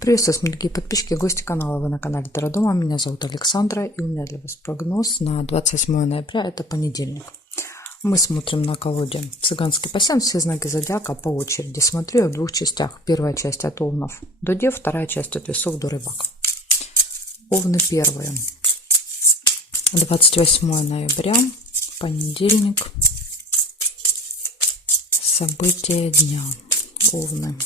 Приветствую вас, дорогие подписчики и гости канала. Вы на канале Таро-дома. Меня зовут Александра, и у меня для вас прогноз на 28 ноября, это понедельник. Мы смотрим на колоде «Цыганский пасьянс», все знаки зодиака по очереди. Смотрю я в двух частях. Первая часть от Овнов до Дев, вторая часть от Весов до Рыбак. Овны первые. 28 ноября, понедельник. События дня. Овны.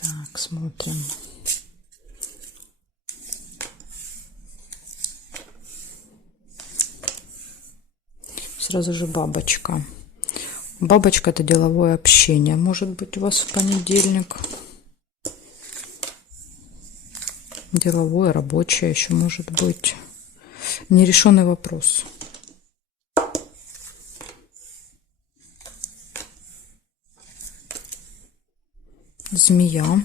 Так, смотрим. Сразу же бабочка. Бабочка — это деловое общение. Может быть, у вас в понедельник. Деловое, рабочее еще может быть. Нерешенный вопрос. Змея.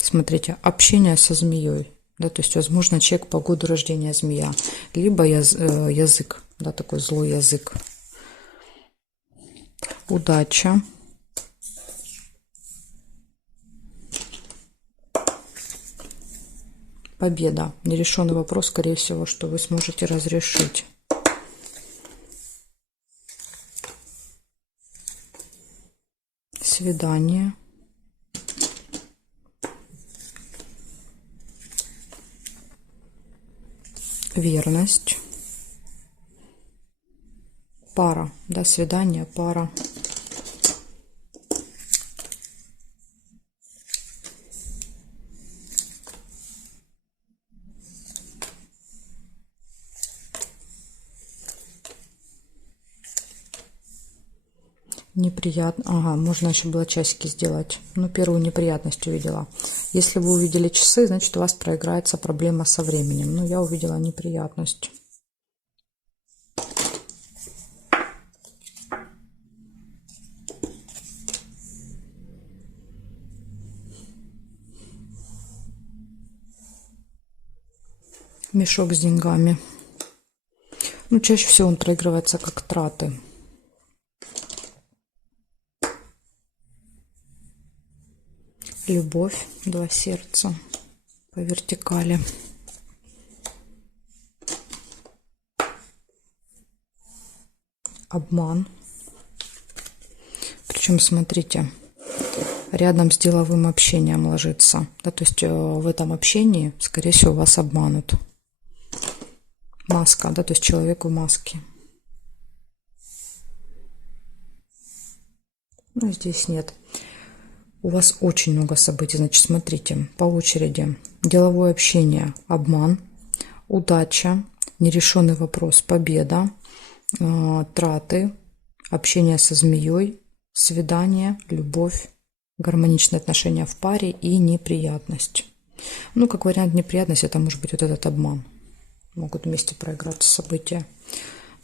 Смотрите, общение со змеей. Да, то есть, возможно, человек по году рождения змея. Либо язык, да, такой злой язык. Удача. Победа. Нерешенный вопрос, скорее всего, что вы сможете разрешить. Свидание. Верность. Пара. Да, свидание, пара. Неприятно. Ага, можно еще было часики сделать. Ну, первую неприятность увидела. Если вы увидели часы, значит, у вас проиграется проблема со временем. Ну, я увидела неприятность. Мешок с деньгами. Ну, чаще всего он проигрывается как траты. Любовь, два сердца по вертикали. Обман. Причем, смотрите, рядом с деловым общением ложится. Да, то есть в этом общении, скорее всего, вас обманут. Маска, да, то есть человек в маске. Ну, здесь нет. У вас очень много событий. Значит, смотрите, по очереди. Деловое общение, обман, удача, нерешенный вопрос, победа, траты, общение со змеей, свидание, любовь, гармоничные отношения в паре и неприятность. Ну, как вариант, неприятность — это может быть вот этот обман. Могут вместе проиграться события.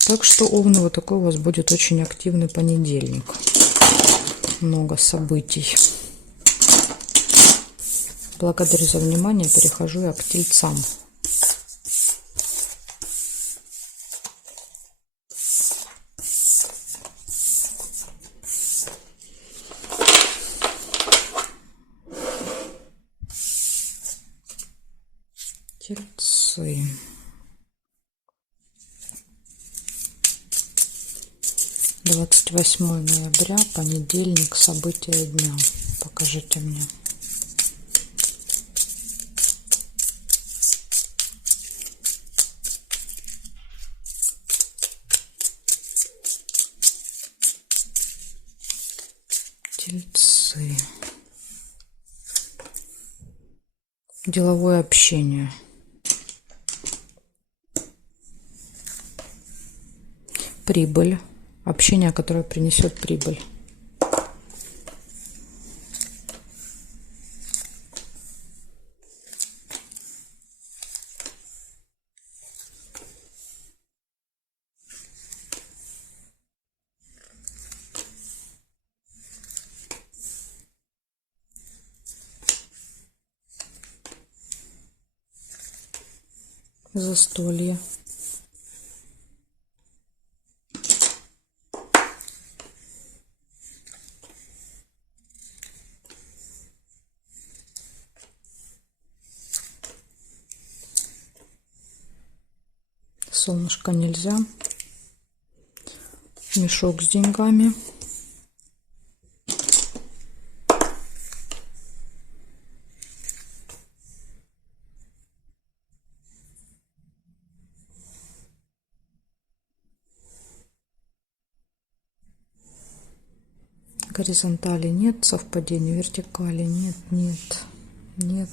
Так что, Овны, вот такой у вас будет очень активный понедельник. Много событий. Благодарю за внимание. Перехожу я к Тельцам. Тельцы. — 28 ноября, понедельник, события дня. Покажите мне. Тельцы. Деловое общение. Прибыль. Общение, которое принесет прибыль. Застолье. Солнышко нельзя. Мешок с деньгами. Горизонтали нет, совпадений, вертикали нет, нет, нет.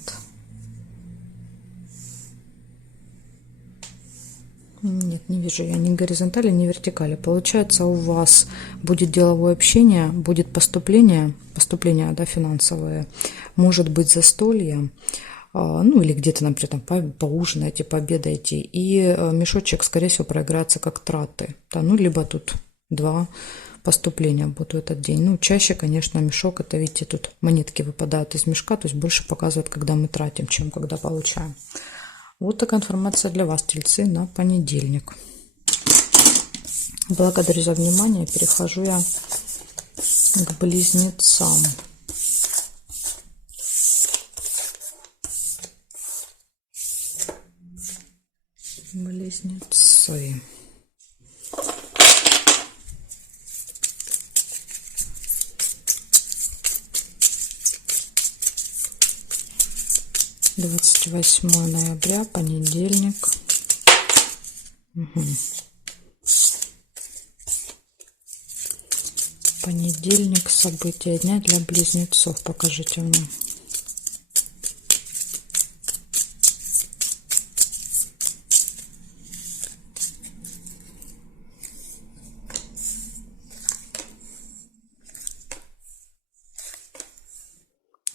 Нет, не вижу я ни горизонтали, ни вертикали. Получается, у вас будет деловое общение, будет поступление, да, финансовое, может быть застолье, ну или где-то, например, там, поужинаете, пообедаете, и мешочек, скорее всего, проиграется как траты. Да, ну, либо тут два поступления будут в этот день. Ну, чаще, конечно, мешок, это, видите, тут монетки выпадают из мешка, то есть больше показывает, когда мы тратим, чем когда получаем. Вот такая информация для вас, тельцы, на понедельник. Благодарю за внимание. Перехожу я к близнецам. Близнецы. Двадцать 28 ноября, понедельник. Угу. Понедельник, события дня для близнецов. Покажите мне.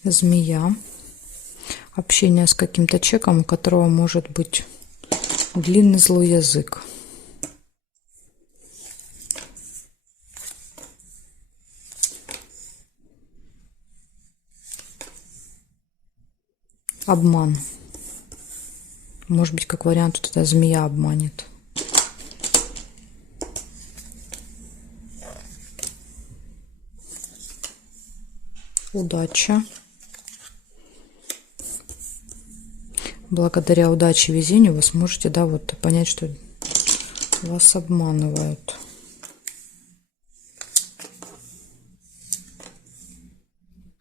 Змея. Общение с каким-то человеком, у которого может быть длинный злой язык. Обман. Может быть, как вариант, вот эта змея обманет. Удача. Благодаря удаче и везению вы сможете, да, вот понять, что вас обманывают.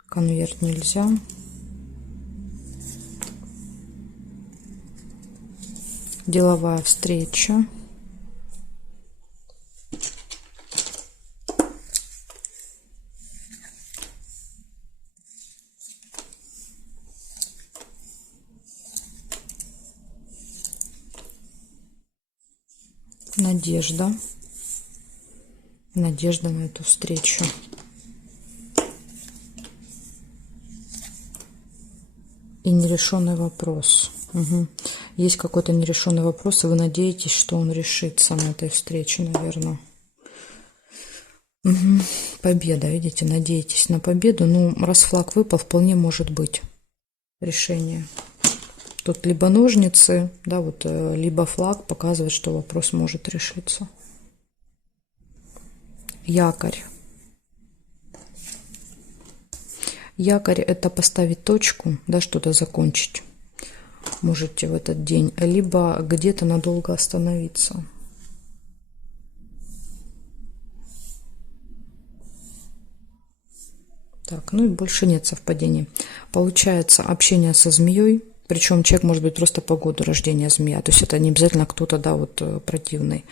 Конверт нельзя. Деловая встреча. Надежда. Надежда на эту встречу. И нерешенный вопрос. Угу. Есть какой-то нерешенный вопрос, и вы надеетесь, что он решится на этой встрече, наверное. Угу. Победа, видите, надеетесь на победу. Ну, раз флаг выпал, вполне может быть решение. Тут либо ножницы, да, вот, либо флаг показывает, что вопрос может решиться. Якорь. Якорь – это поставить точку, да, что-то закончить. Можете в этот день, либо где-то надолго остановиться. Так, ну и больше нет совпадений. Получается общение со змеей, причем человек может быть просто по году рождения змея, то есть это не обязательно кто-то, да, вот противный.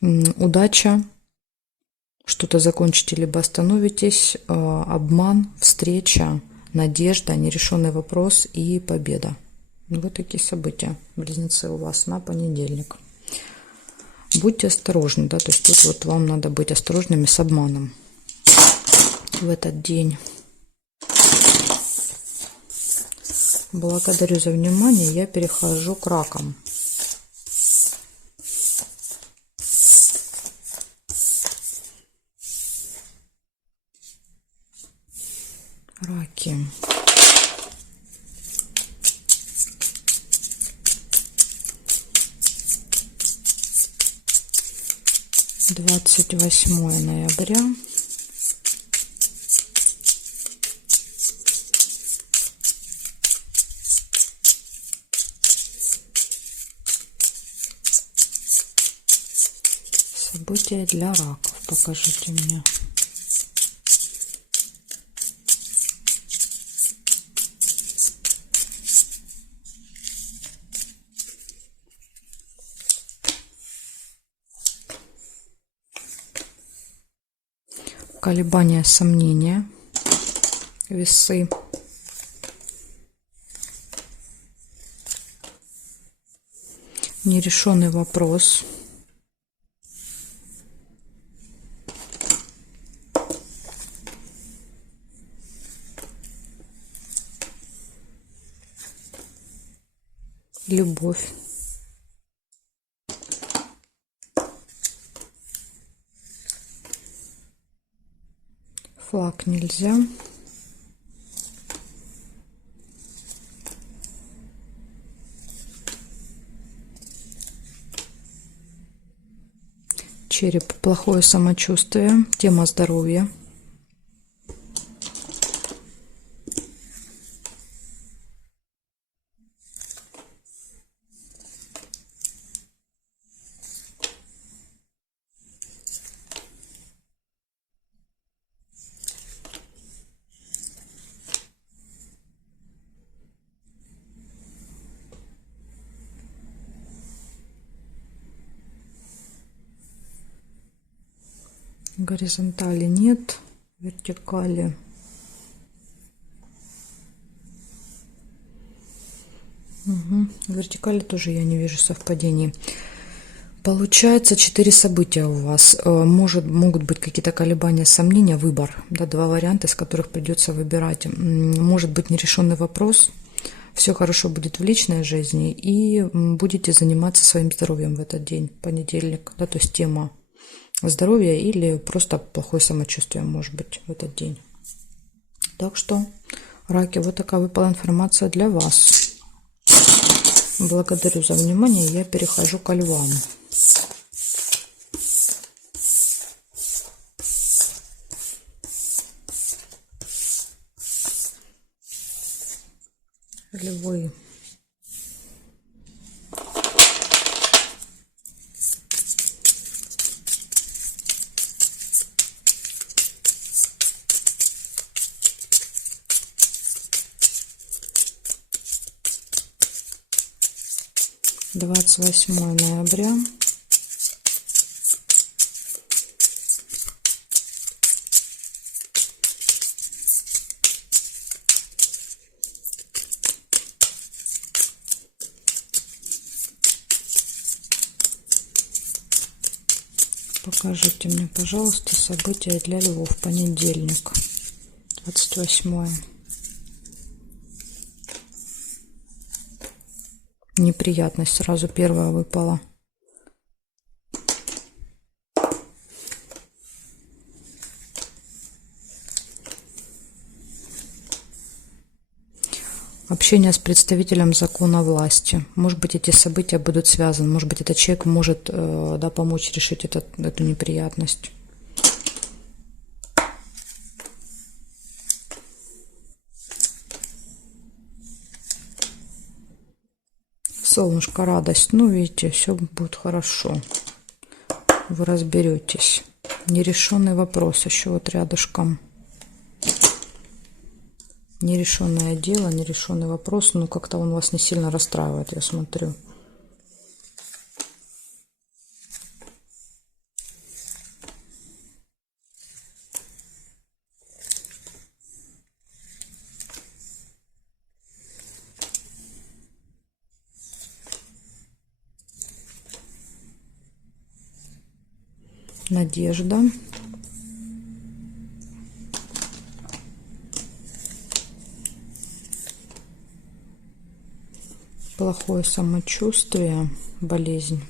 Удача, что-то закончите, либо остановитесь, обман, встреча, надежда, нерешенный вопрос и победа. Вот такие события, близнецы, у вас на понедельник. Будьте осторожны, да, то есть тут вот вам надо быть осторожными с обманом в этот день. Благодарю за внимание. Я перехожу к ракам. Раки. Двадцать 28 ноября. События для раков. Покажите мне. Колебания, сомнения, весы. Нерешенный вопрос. Любовь. Флаг нельзя. Череп. Плохое самочувствие. Тема здоровья. Горизонтали нет, вертикали. Угу. Вертикали тоже я не вижу совпадений. Получается 4 события у вас. Могут быть какие-то колебания, сомнения, выбор. Да, 2 варианта, из которых придется выбирать. Может быть нерешенный вопрос. Все хорошо будет в личной жизни. И будете заниматься своим здоровьем в этот день, понедельник. Да, то есть тема здоровья или просто плохое самочувствие может быть в этот день. Так что, раки, вот такая выпала информация для вас. Благодарю за внимание. Я перехожу ко львам. Львы. Двадцать 28 ноября. Покажите мне, пожалуйста, события для львов. Понедельник, 28. Неприятность сразу первая выпала. Общение с представителем закона власти. Может быть, эти события будут связаны. Может быть, этот человек может да, помочь решить эту неприятность. Солнышко, радость. Ну, видите, все будет хорошо. Вы разберетесь. Нерешенный вопрос еще вот рядышком. Нерешенное дело, нерешенный вопрос. Ну, как-то он вас не сильно расстраивает, я смотрю. Надежда. Плохое самочувствие, болезнь.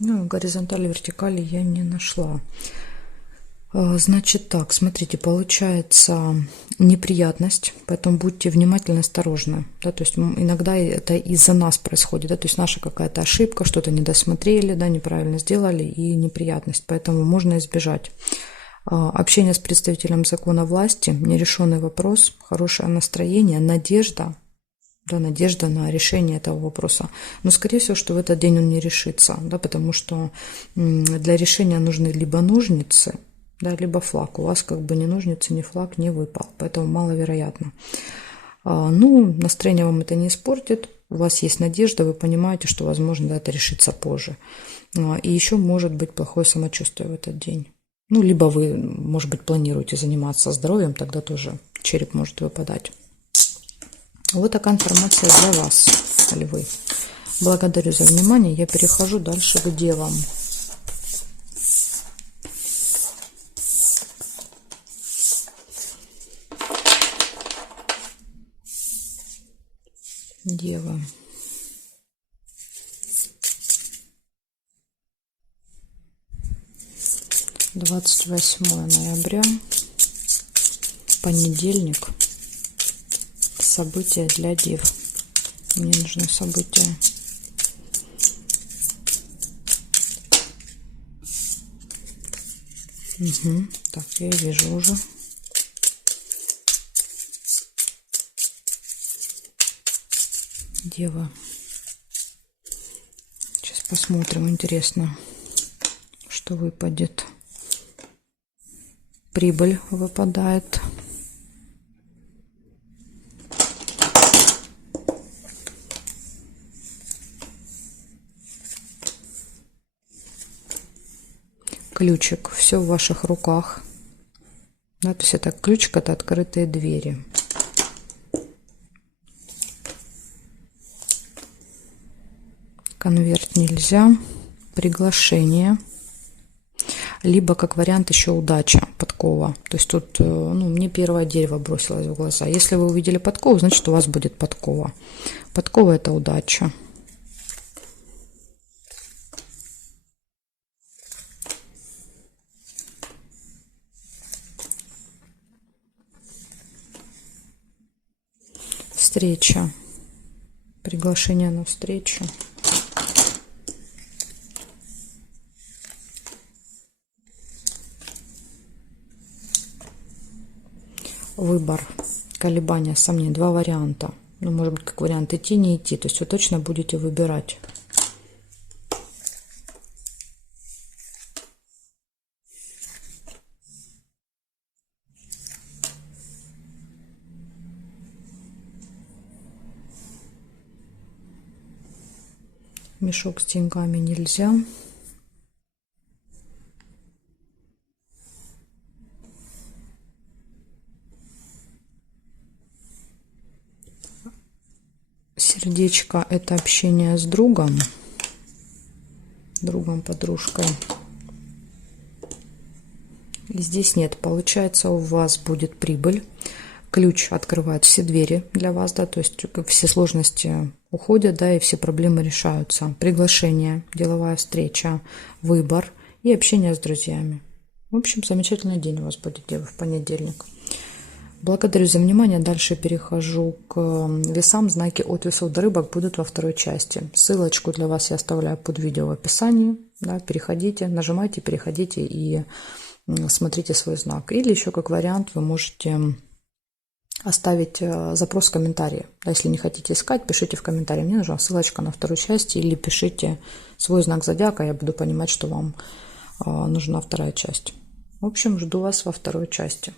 Ну, горизонтали, вертикали я не нашла. Значит так, смотрите, получается неприятность, поэтому будьте внимательны, осторожны. Да, то есть иногда это из-за нас происходит, да, то есть наша какая-то ошибка, что-то не досмотрели, да, неправильно сделали и неприятность, поэтому можно избежать. Общение с представителем закона власти, нерешенный вопрос, хорошее настроение, надежда. Да, надежда на решение этого вопроса. Но, скорее всего, что в этот день он не решится, да, потому что для решения нужны либо ножницы, да, либо флаг. У вас как бы ни ножницы, ни флаг не выпал, поэтому маловероятно. Ну, настроение вам это не испортит, у вас есть надежда, вы понимаете, что, возможно, да, это решится позже. И еще может быть плохое самочувствие в этот день. Ну, либо вы, может быть, планируете заниматься здоровьем, тогда тоже череп может выпадать. Вот такая информация для вас, львы. Благодарю за внимание. Я перехожу дальше к девам. Дева. — 28 ноября, понедельник. События для дев. Мне нужны события. Угу. Так, я вижу уже. Дева. Сейчас посмотрим, интересно, что выпадет. Прибыль выпадает. Ключик, все в ваших руках. Да, то есть это ключик, это открытые двери. Конверт нельзя. Приглашение. Либо, как вариант, еще удача, подкова. То есть тут, ну, мне первое дерево бросилось в глаза. Если вы увидели подкову, значит, у вас будет подкова. Подкова – это удача. Встреча. Приглашение на встречу. Выбор, колебания, сомнения. Два варианта. Ну, может быть, как вариант идти, не идти. То есть вы точно будете выбирать. Мешок с деньгами нельзя. Сердечко – это общение с другом, подружкой. И здесь нет. Получается, у вас будет прибыль. Ключ открывает все двери для вас, да, то есть все сложности уходят, да, и все проблемы решаются. Приглашение, деловая встреча, выбор и общение с друзьями. В общем, замечательный день у вас будет, девы, в понедельник. Благодарю за внимание. Дальше перехожу к весам. Знаки от весов до рыбок будут во второй части. Ссылочку для вас я оставляю под видео в описании. Да, переходите, нажимайте, переходите и смотрите свой знак. Или еще как вариант вы можете оставить запрос в комментарии. Да, если не хотите искать, пишите в комментарии. Мне нужна ссылочка на вторую часть. Или пишите свой знак зодиака. Я буду понимать, что вам нужна вторая часть. В общем, жду вас во второй части.